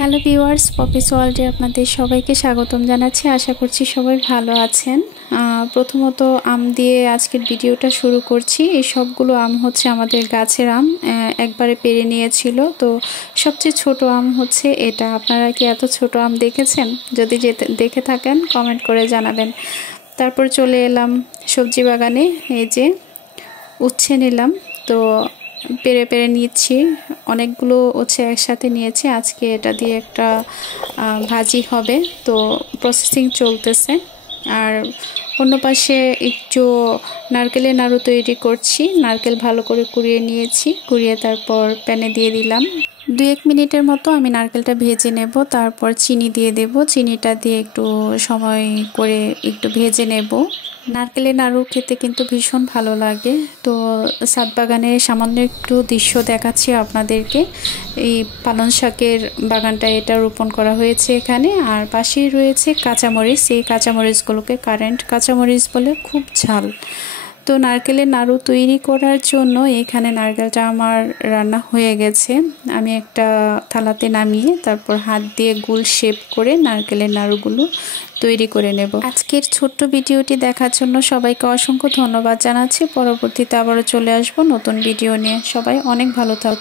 Hello viewers, Poppy's ওয়ার্ল্ডে আপনাদের সবাইকে স্বাগতম জানাচ্ছি। আশা করছি সবাই ভালো আছেন। প্রথমত আম দিয়ে আজকের ভিডিওটা শুরু করছি। এই সবগুলো আম হচ্ছে আমাদের গাছের আম, একবারে পেরে নিয়েছিল। তো সবচেয়ে ছোট আম হচ্ছে এটা। আপনারা কি এত ছোট আম দেখেছেন? যদি দেখে থাকেন কমেন্ট করে জানাবেন। তারপর চলে এলাম সবজি বাগানে। এই যে উচ্ছে নিলাম, তো পেরে পেরে নিচ্ছি। অনেকগুলো হচ্ছে একসাথে নিয়েছি। আজকে এটা দিয়ে একটা ভাজি হবে, তো প্রসেসিং চলতেছে। আর অন্য পাশে একটু নারকেলের নাড়ু তৈরি করছি। নারকেল ভালো করে কুড়িয়ে নিয়েছি, কুড়িয়ে তারপর প্যানে দিয়ে দিলাম। 2-1 মিনিটের মতো আমি নারকেলটা ভেজে নেব, তারপর চিনি দিয়ে দেব। চিনিটা দিয়ে একটু সময় করে একটু ভেজে নেব। নারকেলের নাড়ু খেতে কিন্তু ভীষণ ভালো লাগে। তো ছাদ বাগানে সামান্য একটু দৃশ্য দেখাচ্ছি আপনাদেরকে। এই পালং শাকের বাগানটা এটা রোপণ করা হয়েছে এখানে। আর পাশেই রয়েছে কাঁচামরিচ। এই কাঁচামরিচগুলোকে কারেন্ট কাঁচামরিচ বলে, খুব ঝাল। তো নারকেলের নাড়ু তৈরি করার জন্য এখানে নারকেলটা আমার রান্না হয়ে গেছে। আমি একটা থালাতে নামিয়ে তারপর হাত দিয়ে গোল শেপ করে নারকেলের নাড়ুগুলো তৈরি করে নেব। আজকের ছোট্ট ভিডিওটি দেখার জন্য সবাইকে অসংখ্য ধন্যবাদ জানাচ্ছি। পরবর্তীতে আবারও চলে আসবো নতুন ভিডিও নিয়ে। সবাই অনেক ভালো থাকবেন।